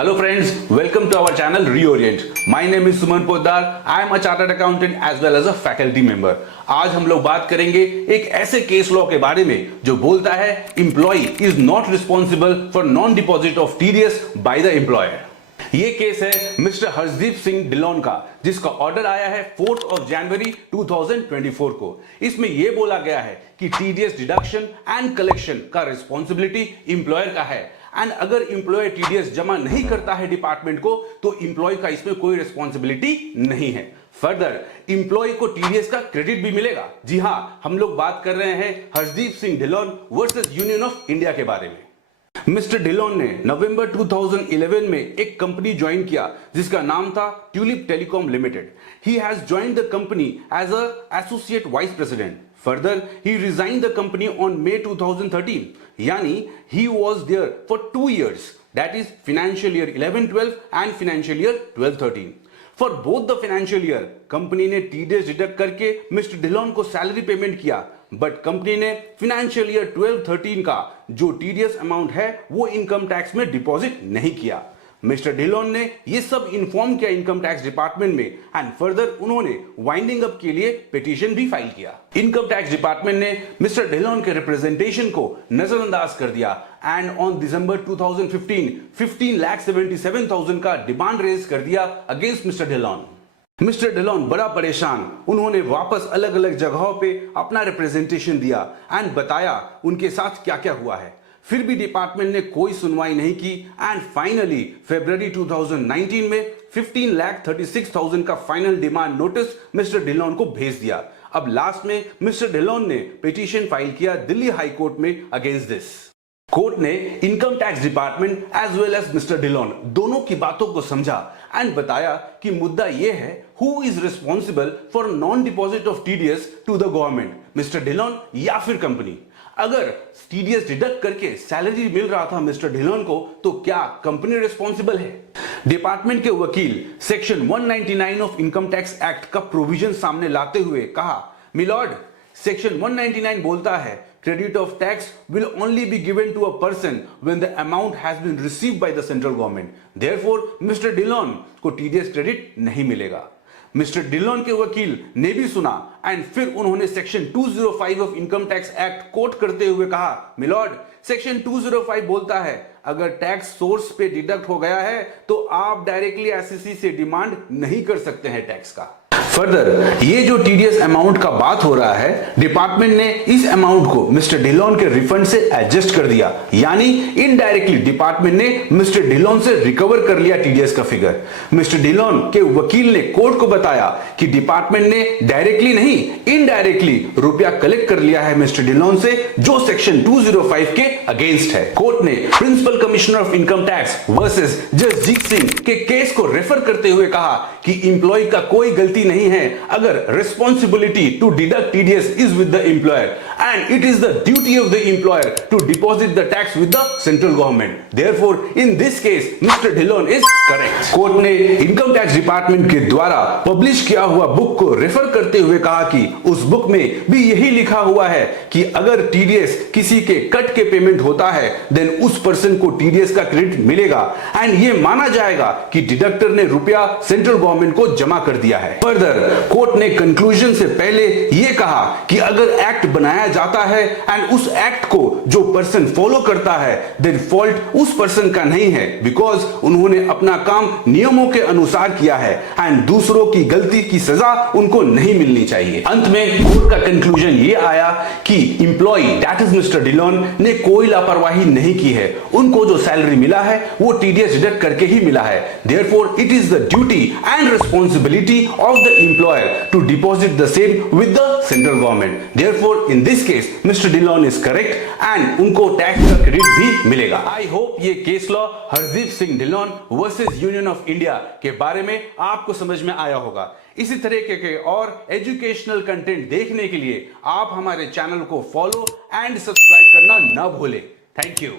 Hello friends, welcome to our channel Reorient. My name is Suman Poddar. I am a chartered accountant as well as a faculty member. आज हम लोग बात करेंगे एक ऐसे case law के बारे में जो बोलता है employee is not responsible for non deposit of TDS by the employer. ये केस है मिस्टर हर्षदीप सिंह ढिल्लोन का, जिसका ऑर्डर आया है 4 जनवरी 2024 को। इसमें यह बोला गया है कि टीडीएस डिडक्शन एंड कलेक्शन का रिस्पॉन्सिबिलिटी एम्प्लॉयर का है एंड अगर एम्प्लॉय टीडीएस जमा नहीं करता है डिपार्टमेंट को तो एम्प्लॉय का इसमें कोई रिस्पॉन्सिबिलिटी नहीं है। फर्दर एम्प्लॉय को टीडीएस का क्रेडिट भी मिलेगा। जी हां, हम लोग बात कर रहे हैं Harshdeep Singh Dhillon versus union of India के बारे में। मिस्टर ढिल्लोन ने नवंबर 2011 में एक कंपनी ज्वाइन किया जिसका नाम था Tulip Telecom Limited. He has joined the company as a associate vice president. Further, he resigned the company on May 2013. यानी he was there for 2 years, that is financial year 11-12 and financial year 12-13. For both the financial year, company ने TDS deduct करके mister Dhillon को salary payment किया, but company ने financial year 12-13 का जो TDS amount है वो इनकम टैक्स में डिपॉजिट नहीं किया। मिस्टर ढिल्लोन ने ये सब इन्फॉर्म किया इनकम टैक्स डिपार्टमेंट में एंड फर्दर उन्होंने वाइंडिंग अप के लिए पिटीशन भी फाइल किया। इनकम टैक्स डिपार्टमेंट ने मिस्टर ढिल्लोन के रिप्रेजेंटेशन को नजरअंदाज कर दिया एंड ऑन दिसंबर 2015 15,77,000 का डिमांड रेज कर दिया against mister Dhillon. Mister Dhillon बड़ा परेशान, उन्होंने वापस अलग अलग जगहों पे अपना रिप्रेजेंटेशन दिया एंड बताया उनके साथ क्या क्या हुआ है। फिर भी डिपार्टमेंट ने कोई सुनवाई नहीं की एंड फाइनली फरवरी 2019 में 15,36,000 का final demand notice mister Dhillon को भेज दिया। अब लास्ट में मिस्टर ढिल्लोन ने पिटीशन फाइल किया दिल्ली हाई कोर्ट में अगेंस्ट दिस। कोर्ट ने income tax department as well as Mister Dhillon दोनों की बातों को समझा एंड बताया कि मुद्दा यह है who is responsible for non deposit of TDS to the government, Mister Dhillon या फिर कंपनी। अगर टीडीएस डिडक्ट करके सैलरी मिल रहा था मिस्टर ढिल्लोन को तो क्या कंपनी रिस्पॉन्सिबल है? डिपार्टमेंट के वकील section 199 of income tax act का प्रोविजन सामने लाते हुए कहा, मिलॉर्ड, सेक्शन 199 बोलता है credit of tax will only be given to a person when the amount has been received by the central government. Therefore, Mr. Dhillon को TDS credit नहीं मिलेगा। Mister Dhillon के वकील ने भी सुना एंड फिर उन्होंने section 205 of income tax act quote करते हुए कहा, मिलॉर्ड, सेक्शन 205 बोलता है अगर टैक्स सोर्स पे डिडक्ट हो गया है तो आप डायरेक्टली एससीसी से डिमांड नहीं कर सकते हैं टैक्स का। फर्दर ये जो टीडीएस अमाउंट का बात हो रहा है, डिपार्टमेंट ने इस अमाउंट को मिस्टर ढिल्लोन के रिफंड से एडजस्ट कर दिया, यानी इनडायरेक्टली डिपार्टमेंट ने मिस्टर ढिल्लोन से रिकवर कर लिया टीडीएस का फिगर। मिस्टर ढिल्लोन के वकील ने कोर्ट को बताया कि डिपार्टमेंट ने डायरेक्टली नहीं इनडायरेक्टली रुपया कलेक्ट कर लिया है मिस्टर ढिल्लोन से, जो सेक्शन 205 के अगेंस्ट है। कोर्ट ने principal commissioner of income tax versus Jasjit Singh के केस को रेफर करते हुए कहा कि एम्प्लॉय का कोई गलती नहीं है अगर responsibility to deduct TDS is with the employer and it is the duty of the employer to deposit the tax with the central government. Therefore in this case Mister Dhillon is correct. Court ने income tax department के द्वारा publish किया हुआ book को refer करते हुए कहा कि उस बुक में भी यही लिखा हुआ है कि अगर टीडीएस किसी के कट के पेमेंट होता है देन उस पर्सन को टीडीएस का क्रेडिट मिलेगा एंड ये माना जाएगा कि डिडक्टर ने रुपया सेंट्रल गवर्नमेंट को जमा कर दिया है। फर्दर कोर्ट ने कंक्लूजन से पहले यह कहा कि अगर एक्ट बनाया जाता है एंड उस एक्ट को जो पर्सन फॉलो करता है देन फॉल्ट उस पर्सन का नहीं है, बिकॉज उन्होंने अपना काम नियमों के अनुसार किया है एंड दूसरों की गलती की सजा उनको नहीं मिलनी चाहिए। अंत में कोर्ट का कंक्लूजन यह आया कि employee that is Mister Dhillon ने कोई लापरवाही नहीं की है, उनको जो सैलरी मिला है वो टीडीएस डिडक्ट करके ही मिला है। Therefore it is the duty and responsibility of the employer to deposit the same with the central government. Therefore, in this case, Mr. Dhillon is correct and उनको टैक्स का credit भी मिलेगा। I hope ये case law Hardeep Singh Dhillon versus union of India के बारे में आपको समझ में आया होगा। इसी तरीके के और एजुकेशनल कंटेंट देखने के लिए आप हमारे चैनल को फॉलो एंड सब्सक्राइब करना ना भूलें। Thank you.